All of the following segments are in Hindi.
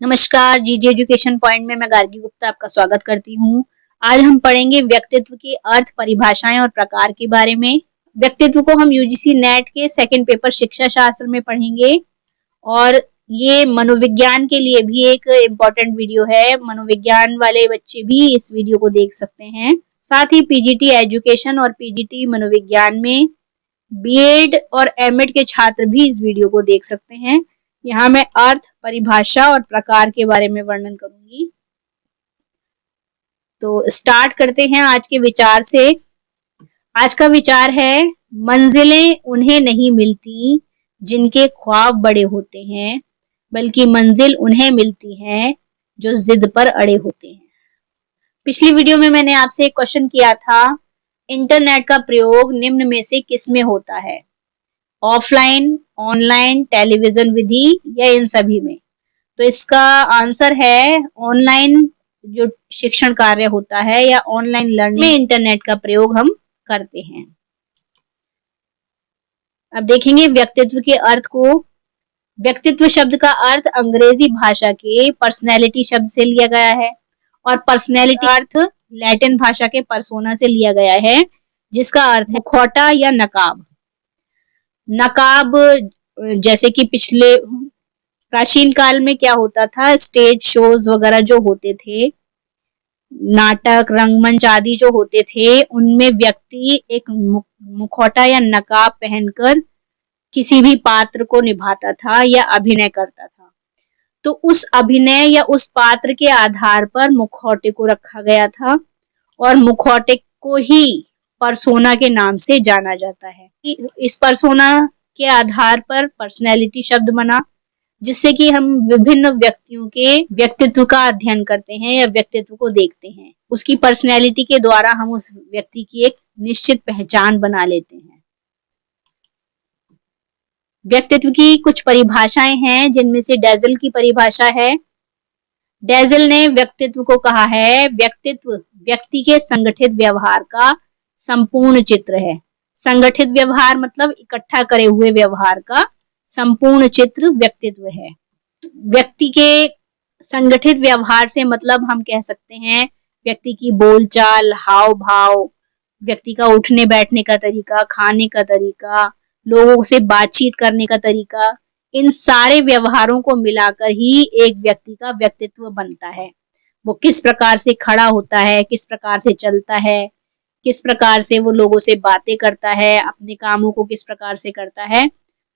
नमस्कार, जीजी एजुकेशन पॉइंट में मैं गार्गी गुप्ता आपका स्वागत करती हूँ। आज हम पढ़ेंगे व्यक्तित्व की अर्थ, परिभाषाएं और प्रकार के बारे में। व्यक्तित्व को हम यूजीसी नेट के सेकंड पेपर शिक्षा शास्त्र में पढ़ेंगे और ये मनोविज्ञान के लिए भी एक इम्पोर्टेंट वीडियो है। मनोविज्ञान वाले बच्चे भी इस वीडियो को देख सकते हैं। साथ ही पीजीटी एजुकेशन और पीजीटी मनोविज्ञान में बीएड और एमएड के छात्र भी इस वीडियो को देख सकते हैं। यहाँ मैं अर्थ, परिभाषा और प्रकार के बारे में वर्णन करूंगी। तो स्टार्ट करते हैं आज के विचार से। आज का विचार है, मंजिलें उन्हें नहीं मिलती जिनके ख्वाब बड़े होते हैं, बल्कि मंजिल उन्हें मिलती है जो जिद पर अड़े होते हैं। पिछली वीडियो में मैंने आपसे एक क्वेश्चन किया था, इंटरनेट का प्रयोग निम्न में से किस में होता है? ऑफलाइन, ऑनलाइन, टेलीविजन विधि या इन सभी में? तो इसका आंसर है ऑनलाइन जो शिक्षण कार्य होता है या ऑनलाइन लर्निंग में इंटरनेट का प्रयोग हम करते हैं। अब देखेंगे व्यक्तित्व के अर्थ को। व्यक्तित्व शब्द का अर्थ अंग्रेजी भाषा के पर्सनैलिटी शब्द से लिया गया है और पर्सनैलिटी अर्थ लैटिन भाषा के पर्सोना से लिया गया है, जिसका अर्थ है मुखौटा या नकाब। नकाब जैसे कि पिछले प्राचीन काल में क्या होता था, स्टेज शोज वगैरह जो होते थे, नाटक, रंगमंच आदि जो होते थे, उनमें व्यक्ति एक मुखौटा या नकाब पहनकर किसी भी पात्र को निभाता था या अभिनय करता था। तो उस अभिनय या उस पात्र के आधार पर मुखौटे को रखा गया था और मुखौटे को ही पर्सोना के नाम से जाना जाता है। इस पर्सोना के आधार पर पर्सनैलिटी शब्द बना, जिससे कि हम विभिन्न व्यक्तियों के व्यक्तित्व का अध्ययन करते हैं या व्यक्तित्व को देखते हैं। उसकी पर्सनैलिटी के द्वारा हम उस व्यक्ति की एक निश्चित पहचान बना लेते हैं। व्यक्तित्व की कुछ परिभाषाएं हैं, जिनमें से डेजल की परिभाषा है। डेजल ने व्यक्तित्व को कहा है, व्यक्तित्व व्यक्ति के संगठित व्यवहार का संपूर्ण चित्र है। संगठित व्यवहार मतलब इकट्ठा करे हुए व्यवहार का संपूर्ण चित्र व्यक्तित्व है। व्यक्ति के संगठित व्यवहार से मतलब हम कह सकते हैं व्यक्ति की बोलचाल, हाव भाव, व्यक्ति का उठने बैठने का तरीका, खाने का तरीका, लोगों से बातचीत करने का तरीका, इन सारे व्यवहारों को मिलाकर ही एक व्यक्ति का व्यक्तित्व बनता है। वो किस प्रकार से खड़ा होता है, किस प्रकार से चलता है, किस प्रकार से वो लोगों से बातें करता है, अपने कामों को किस प्रकार से करता है।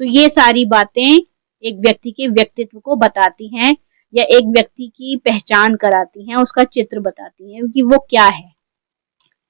तो ये सारी बातें एक व्यक्ति के व्यक्तित्व को बताती हैं या एक व्यक्ति की पहचान कराती हैं, उसका चित्र बताती हैं कि वो क्या है।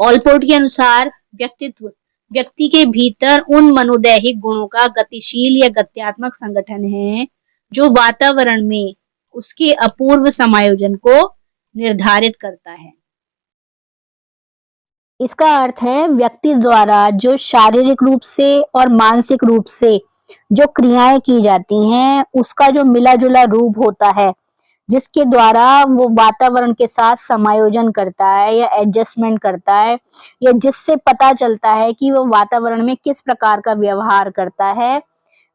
ऑलपोर्ट के अनुसार व्यक्तित्व व्यक्ति के भीतर उन मनोदैहिक गुणों का गतिशील या गत्यात्मक संगठन है जो वातावरण में उसके अपूर्व समायोजन को निर्धारित करता है। इसका अर्थ है व्यक्ति द्वारा जो शारीरिक रूप से और मानसिक रूप से जो क्रियाएं की जाती हैं, उसका जो मिला जुला रूप होता है, जिसके द्वारा वो वातावरण के साथ समायोजन करता है या एडजस्टमेंट करता है, या जिससे पता चलता है कि वो वातावरण में किस प्रकार का व्यवहार करता है,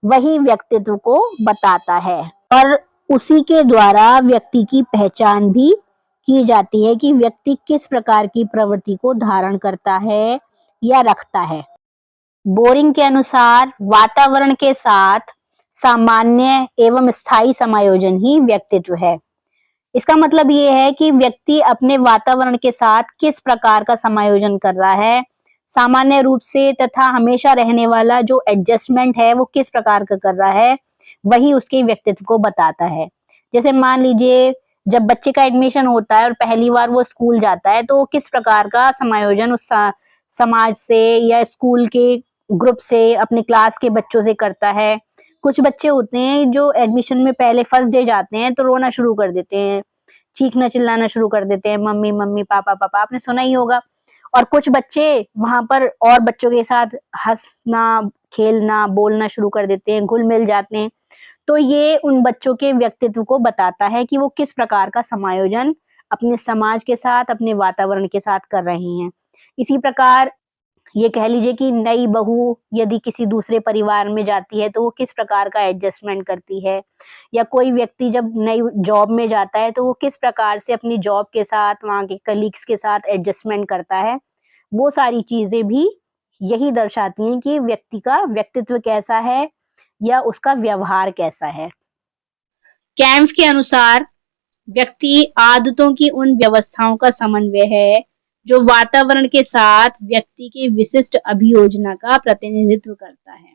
वही व्यक्तित्व को बताता है। और उसी के द्वारा व्यक्ति की पहचान भी की जाती है कि व्यक्ति किस प्रकार की प्रवृत्ति को धारण करता है या रखता है। बोरिंग के अनुसार वातावरण के साथ सामान्य एवं स्थायी समायोजन ही व्यक्तित्व है। इसका मतलब ये है कि व्यक्ति अपने वातावरण के साथ किस प्रकार का समायोजन कर रहा है, सामान्य रूप से तथा हमेशा रहने वाला जो एडजस्टमेंट है वो किस प्रकार का कर रहा है, वही उसके व्यक्तित्व को बताता है। जैसे मान लीजिए जब बच्चे का एडमिशन होता है और पहली बार वो स्कूल जाता है, तो किस प्रकार का समायोजन उस समाज से या स्कूल के ग्रुप से, अपने क्लास के बच्चों से करता है। कुछ बच्चे होते हैं जो एडमिशन में पहले फर्स्ट डे जाते हैं तो रोना शुरू कर देते हैं, चीखना चिल्लाना शुरू कर देते हैं, मम्मी मम्मी पापा पापा, आपने सुना ही होगा। और कुछ बच्चे वहां पर और बच्चों के साथ हंसना, खेलना, बोलना शुरू कर देते हैं, घुल मिल जाते हैं। तो ये उन बच्चों के व्यक्तित्व को बताता है कि वो किस प्रकार का समायोजन अपने समाज के साथ, अपने वातावरण के साथ कर रहे हैं। इसी प्रकार ये कह लीजिए कि नई बहू यदि किसी दूसरे परिवार में जाती है तो वो किस प्रकार का एडजस्टमेंट करती है, या कोई व्यक्ति जब नई जॉब में जाता है तो वो किस प्रकार से अपनी जॉब के साथ, वहाँ के कलीग्स के साथ एडजस्टमेंट करता है। वो सारी चीज़ें भी यही दर्शाती हैं कि व्यक्ति का व्यक्तित्व कैसा है या उसका व्यवहार कैसा है। कैम्प के अनुसार व्यक्ति आदतों की उन व्यवस्थाओं का समन्वय है जो वातावरण के साथ व्यक्ति के विशिष्ट अभियोजना का प्रतिनिधित्व करता है।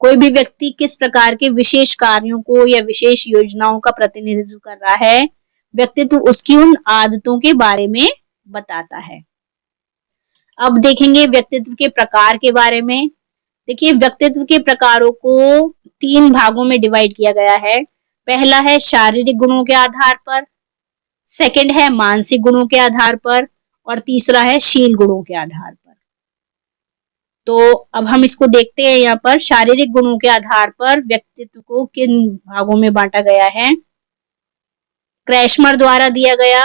कोई भी व्यक्ति किस प्रकार के विशेष कार्यों को या विशेष योजनाओं का प्रतिनिधित्व कर रहा है, व्यक्तित्व उसकी उन आदतों के बारे में बताता है। अब देखेंगे व्यक्तित्व के प्रकार के बारे में। देखिए, व्यक्तित्व के प्रकारों को 3 भागों में डिवाइड किया गया है। पहला है शारीरिक गुणों के आधार पर, सेकंड है मानसिक गुणों के आधार पर, और तीसरा है शील गुणों के आधार पर। तो अब हम इसको देखते हैं। यहाँ पर शारीरिक गुणों के आधार पर व्यक्तित्व को किन भागों में बांटा गया है। क्रैशमर द्वारा दिया गया,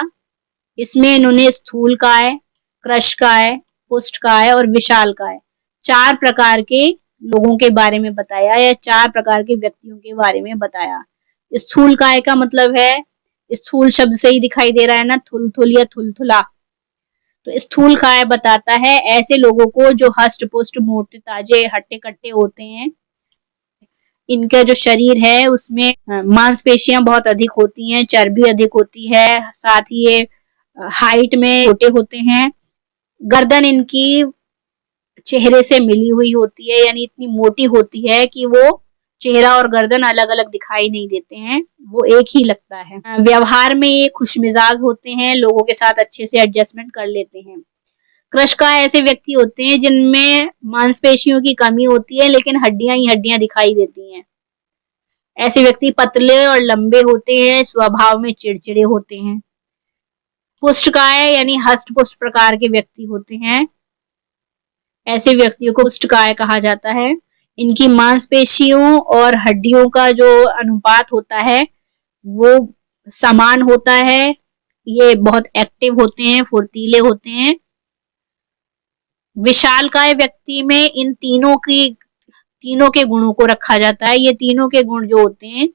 इसमें इन्होंने स्थूलकाय, कृशकाय, पुष्टकाय और विशालकाय 4 प्रकार के लोगों के बारे में बताया, या 4 प्रकार के व्यक्तियों के बारे में बताया। स्थूलकाय का मतलब है, स्थूल शब्द से ही दिखाई दे रहा है ना, थुलथुल या थुलथुला। तो स्थूलकाय बताता है ऐसे लोगों को जो हष्ट पुष्ट, मोटे ताजे, हट्टे कट्टे होते हैं। इनका जो शरीर है उसमें मांसपेशियां बहुत अधिक होती हैं, चर्बी अधिक होती है, साथ ही ये हाइट में छोटे होते हैं। गर्दन इनकी चेहरे से मिली हुई होती है, यानी इतनी मोटी होती है कि वो चेहरा और गर्दन अलग अलग दिखाई नहीं देते हैं, वो एक ही लगता है। व्यवहार में ये खुशमिजाज होते हैं, लोगों के साथ अच्छे से एडजस्टमेंट कर लेते हैं। कृशकाय ऐसे व्यक्ति होते हैं जिनमें मांसपेशियों की कमी होती है लेकिन हड्डियां ही हड्डियां दिखाई देती हैं। ऐसे व्यक्ति पतले और लंबे होते हैं, स्वभाव में चिड़चिड़े होते हैं। पुष्टकाय यानी हष्ट पुष्ट प्रकार के व्यक्ति होते हैं, ऐसे व्यक्तियों को पुष्टकाय कहा जाता है। इनकी मांसपेशियों और हड्डियों का जो अनुपात होता है वो समान होता है। ये बहुत एक्टिव होते हैं, फुर्तीले होते हैं। विशालकाय व्यक्ति में इन तीनों के गुणों को रखा जाता है। ये तीनों के गुण जो होते हैं,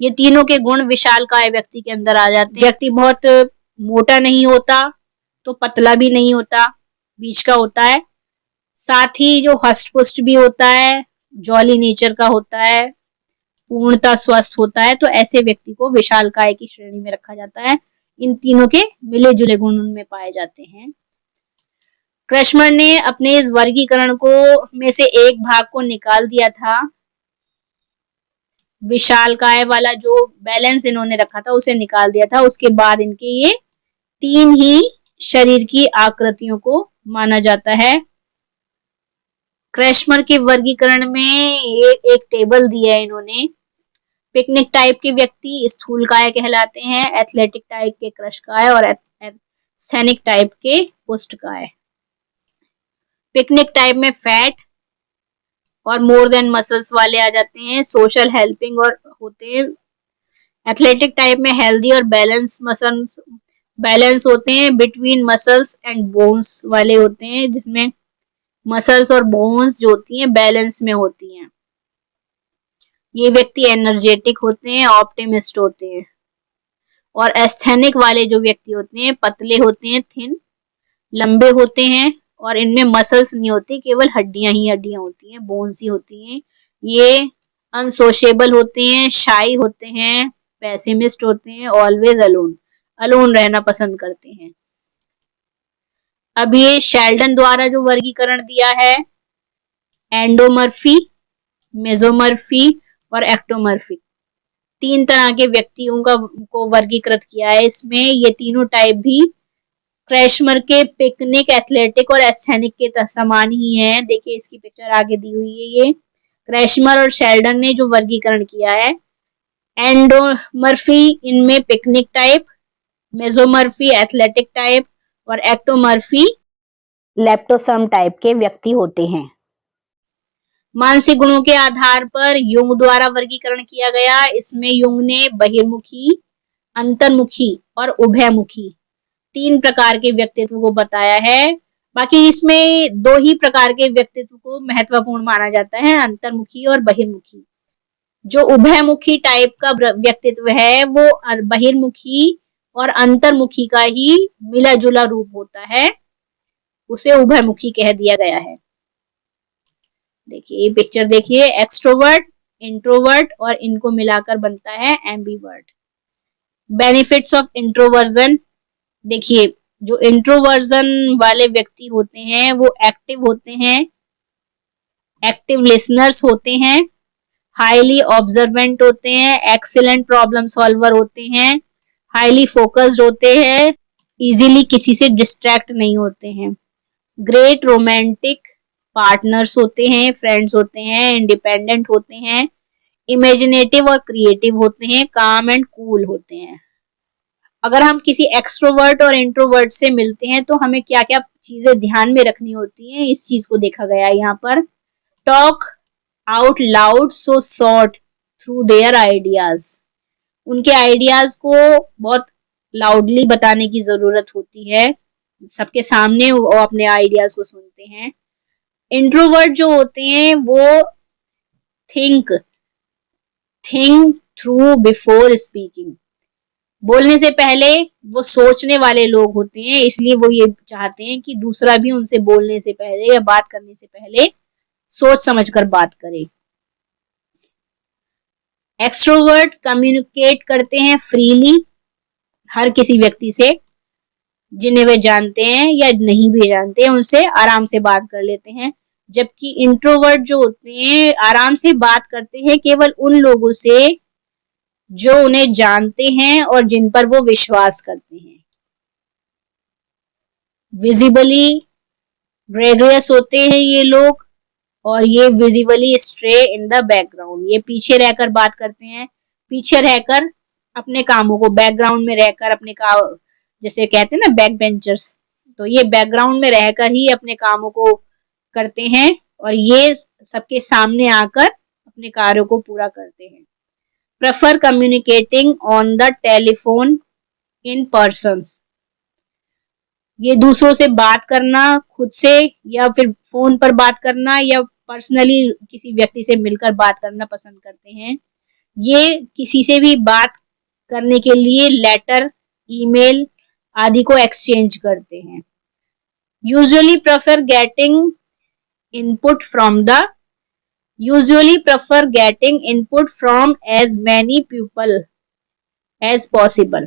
ये तीनों के गुण विशालकाय व्यक्ति के अंदर आ जाते हैं। व्यक्ति बहुत मोटा नहीं होता तो पतला भी नहीं होता, बीच का होता है। साथ ही जो हष्ट पुष्ट भी होता है, जॉली नेचर का होता है, पूर्णतः स्वस्थ होता है। तो ऐसे व्यक्ति को विशालकाय की श्रेणी में रखा जाता है। इन तीनों के मिले जुले गुण उनमें पाए जाते हैं। क्रैशमर ने अपने इस वर्गीकरण को में से एक भाग को निकाल दिया था। विशालकाय वाला जो बैलेंस इन्होंने रखा था उसे निकाल दिया था। उसके बाद इनके ये 3 ही शरीर की आकृतियों को माना जाता है। क्रैशमर के वर्गीकरण में एक टेबल दिया है इन्होंने। पिकनिक टाइप के व्यक्ति स्थूलकाय कहलाते हैं, एथलेटिक टाइप के कृशकाय और सैनिक टाइप के पुष्टकाय। पिकनिक टाइप में फैट और मोर देन मसल्स वाले आ जाते हैं, सोशल हेल्पिंग और होते हैं। एथलेटिक टाइप में हेल्दी और बैलेंस होते हैं, बिटवीन मसल्स एंड बोन्स वाले होते हैं, जिसमें मसल्स और बोन्स जो होती हैं बैलेंस में होती हैं। ये व्यक्ति एनर्जेटिक होते हैं, ऑप्टिमिस्ट होते हैं। और एस्थेनिक वाले जो व्यक्ति होते हैं पतले होते हैं, थिन, लंबे होते हैं और इनमें मसल्स नहीं होती, केवल हड्डियां ही हड्डियां होती हैं, बोन्स ही होती हैं। ये अनसोशेबल होते हैं, शाई होते हैं, पेसिमिस्ट होते हैं, ऑलवेज अलोन रहना पसंद करते हैं। अब ये शेल्डन द्वारा जो वर्गीकरण दिया है, एंडोमर्फी, मेसोमर्फी और एक्टोमर्फी, 3 तरह के व्यक्तियों को वर्गीकृत किया है इसमें। ये तीनों टाइप भी क्रैशमर के पिकनिक, एथलेटिक और एस्थेनिक के समान ही है। देखिए इसकी पिक्चर आगे दी हुई है। ये क्रैशमर और शेल्डन ने जो वर्गीकरण किया है, एंडोमर्फी इनमें पिकनिक टाइप, मेसोमर्फी एथलेटिक टाइप और एक्टोमर्फी लेप्टोसम टाइप के व्यक्ति होते हैं। मानसिक गुणों के आधार पर युंग द्वारा वर्गीकरण किया गया। इसमें युंग ने बहिर्मुखी, अंतर्मुखी और उभयमुखी 3 प्रकार के व्यक्तित्व को बताया है। बाकी इसमें दो ही प्रकार के व्यक्तित्व को महत्वपूर्ण माना जाता है, अंतर्मुखी और बहिर्मुखी। जो उभयमुखी टाइप का व्यक्तित्व है वो बहिर्मुखी और अंतर्मुखी का ही मिला जुला रूप होता है, उसे उभयमुखी कह दिया गया है। देखिए ये पिक्चर देखिए, एक्सट्रोवर्ट, इंट्रोवर्ट और इनको मिलाकर बनता है एम्बीवर्ट। बेनिफिट्स ऑफ इंट्रोवर्जन, देखिए जो इंट्रोवर्जन वाले व्यक्ति होते हैं वो एक्टिव होते हैं, एक्टिव लिसनर्स होते हैं, हाईली ऑब्जर्वेंट होते हैं, एक्सीलेंट प्रॉब्लम सॉल्वर होते हैं, हाईली फोकस्ड होते हैं, इजीली किसी से डिस्ट्रैक्ट नहीं होते हैं, ग्रेट रोमांटिक पार्टनर्स होते हैं, फ्रेंड्स होते हैं, इंडिपेंडेंट होते हैं, इमेजिनेटिव और क्रिएटिव होते हैं, काम एंड कूल होते हैं। अगर हम किसी एक्सट्रोवर्ट और इंट्रोवर्ट से मिलते हैं तो हमें क्या क्या चीजें ध्यान में रखनी होती हैं, इस चीज को देखा गया है यहाँ पर। Talk out loud so short through their ideas, उनके आइडियाज को बहुत लाउडली बताने की जरूरत होती है, सबके सामने वो अपने आइडियाज को सुनते हैं। इंट्रोवर्ट जो होते हैं वो थिंक थ्रू बिफोर स्पीकिंग, बोलने से पहले वो सोचने वाले लोग होते हैं, इसलिए वो ये चाहते हैं कि दूसरा भी उनसे बोलने से पहले या बात करने से पहले सोच समझकर बात करे। एक्सट्रोवर्ट कम्युनिकेट करते हैं फ्रीली हर किसी व्यक्ति से, जिन्हें वे जानते हैं या नहीं भी जानते हैं उनसे आराम से बात कर लेते हैं, जबकि इंट्रोवर्ट जो होते हैं आराम से बात करते हैं केवल उन लोगों से जो उन्हें जानते हैं और जिन पर वो विश्वास करते हैं। विजिबली ग्रेगरियस होते हैं ये लोग, और ये visibly stray in the background, ये पीछे रहकर बात करते हैं, पीछे रहकर अपने कामों को, बैकग्राउंड में रहकर अपने काम, जैसे कहते हैं ना बैक बेंचर्स, तो ये बैकग्राउंड में रहकर ही अपने कामों को करते हैं और ये सबके सामने आकर अपने कार्यों को पूरा करते हैं। Prefer communicating on the telephone in persons, ये दूसरों से बात करना खुद से या फिर फोन पर बात करना या पर्सनली किसी व्यक्ति से मिलकर बात करना पसंद करते हैं। ये किसी से भी बात करने के लिए लेटर, ईमेल आदि को एक्सचेंज करते हैं। Usually prefer getting input from as many people as possible,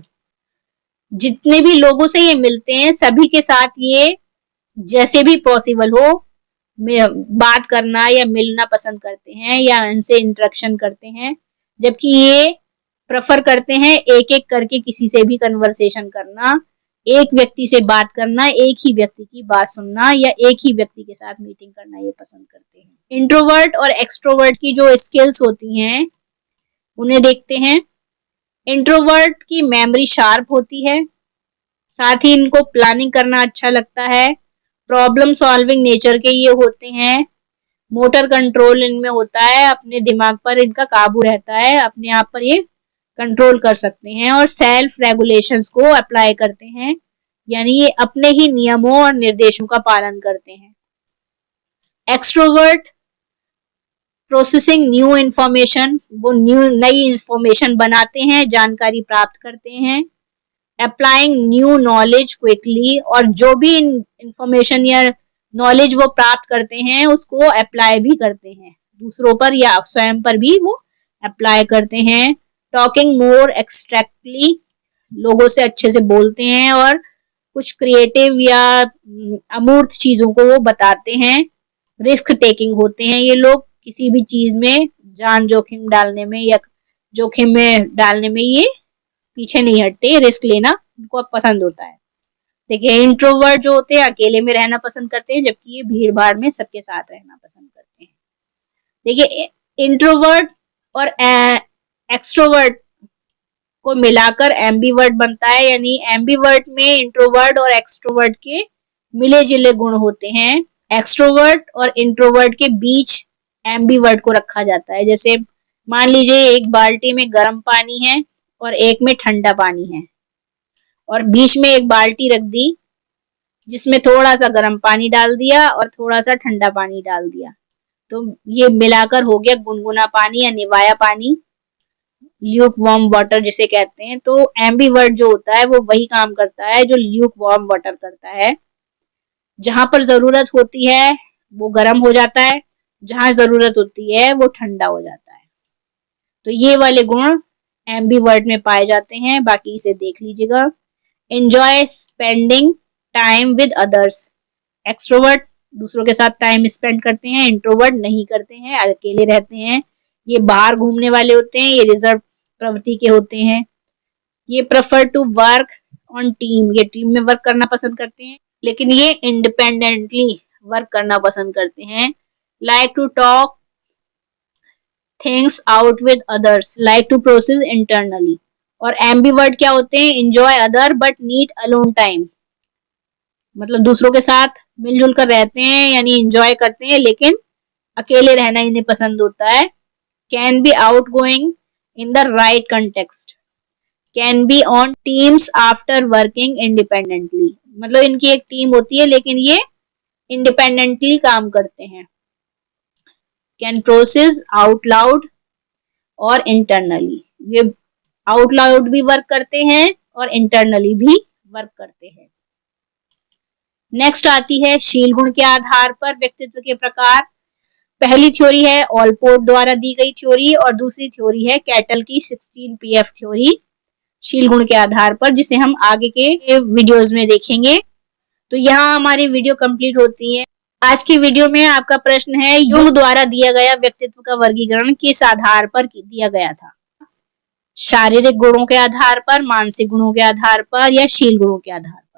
जितने भी लोगों से ये मिलते हैं सभी के साथ ये जैसे भी पॉसिबल हो बात करना या मिलना पसंद करते हैं या इनसे इंटरेक्शन करते हैं, जबकि ये प्रेफर करते हैं एक एक करके किसी से भी कन्वर्सेशन करना, एक व्यक्ति से बात करना, एक ही व्यक्ति की बात सुनना या एक ही व्यक्ति के साथ मीटिंग करना ये पसंद करते हैं। इंट्रोवर्ट और एक्सट्रोवर्ट की जो स्किल्स होती हैं उन्हें देखते हैं। इंट्रोवर्ट की मेमोरी शार्प होती है, साथ ही इनको प्लानिंग करना अच्छा लगता है, प्रॉब्लम सॉल्विंग नेचर के ये होते हैं, मोटर कंट्रोल इनमें होता है, अपने दिमाग पर इनका काबू रहता है, अपने आप पर ये कंट्रोल कर सकते हैं और सेल्फ रेगुलेशंस को अप्लाई करते हैं, यानी ये अपने ही नियमों और निर्देशों का पालन करते हैं। एक्सट्रोवर्ट प्रोसेसिंग न्यू इंफॉर्मेशन, वो नई इंफॉर्मेशन बनाते हैं, जानकारी प्राप्त करते हैं। अप्लाइंग न्यू नॉलेज क्विकली, और जो भी इंफॉर्मेशन या नॉलेज वो प्राप्त करते हैं उसको अप्लाई भी करते हैं दूसरों पर या स्वयं पर भी वो अप्लाई करते हैं। टॉकिंग मोर एक्सट्रैक्टली, लोगों से अच्छे से बोलते हैं और कुछ क्रिएटिव या अमूर्त चीजों को वो बताते हैं। रिस्क टेकिंग होते हैं ये लोग, किसी भी चीज में जान जोखिम डालने में या जोखिम में डालने में ये पीछे नहीं हटते, रिस्क लेना उनको पसंद होता है। देखिए इंट्रोवर्ट जो होते हैं अकेले में रहना पसंद करते हैं, जबकि ये भीड़ भाड़ में सबके साथ रहना पसंद करते हैं। देखिए इंट्रोवर्ट और एक्सट्रोवर्ट को मिलाकर एम्बीवर्ट बनता है, यानी एम्बीवर्ट में इंट्रोवर्ट और एक्सट्रोवर्ट के मिले जुले गुण होते हैं। एक्सट्रोवर्ट और इंट्रोवर्ट के बीच एम्बीवर्ट को रखा जाता है। जैसे मान लीजिए एक बाल्टी में गर्म पानी है और एक में ठंडा पानी है और बीच में एक बाल्टी रख दी जिसमें थोड़ा सा गर्म पानी डाल दिया और थोड़ा सा ठंडा पानी डाल दिया, तो ये मिलाकर हो गया गुनगुना पानी या निवाया पानी, ल्यूक वार्म वाटर जिसे कहते हैं। तो एम्बीवर्ट जो होता है वो वही काम करता है जो ल्यूक वार्म वाटर करता है। जहां पर जरूरत होती है वो गर्म हो जाता है, जहां जरूरत होती है वो ठंडा हो जाता है। तो ये वाले गुण एम्बीवर्ट में पाए जाते हैं। बाकी इसे देख लीजिएगा। Enjoy spending time with others, extrovert दूसरों के साथ टाइम स्पेंड करते हैं, इंट्रोवर्ट नहीं करते हैं, अकेले रहते हैं। ये बाहर घूमने वाले होते हैं, ये रिजर्व प्रवृत्ति के होते हैं। ये prefer to work on team, ये टीम में वर्क करना पसंद करते हैं, लेकिन ये इंडिपेंडेंटली वर्क करना पसंद करते हैं। Like to talk things out with others, like to process internally. और एम्बीवर्ट क्या होते हैं? Enjoy other but need alone time, मतलब दूसरों के साथ मिलजुल कर रहते हैं यानी एंजॉय करते हैं, लेकिन अकेले रहना इन्हें पसंद होता है। Can be out going in the right context, can be on teams after working independently, मतलब इनकी एक टीम होती है लेकिन ये इंडिपेंडेंटली काम करते हैं। कैन प्रोसेस आउट लाउड और इंटरनली, ये आउट लाउड भी वर्क करते हैं और इंटरनली भी वर्क करते हैं। नेक्स्ट आती है शील गुण के आधार पर व्यक्तित्व के प्रकार। पहली थ्योरी है ऑलपोर्ट द्वारा दी गई थ्योरी और दूसरी थ्योरी है कैटल की 16PF थ्योरी शील गुण के आधार पर, जिसे हम आगे के वीडियोस में देखेंगे। तो यहाँ हमारी वीडियो कंप्लीट होती है। आज की वीडियो में आपका प्रश्न है युंग द्वारा दिया गया व्यक्तित्व का वर्गीकरण किस आधार पर दिया गया था? शारीरिक गुणों के आधार पर, मानसिक गुणों के आधार पर या शील गुणों के आधार पर?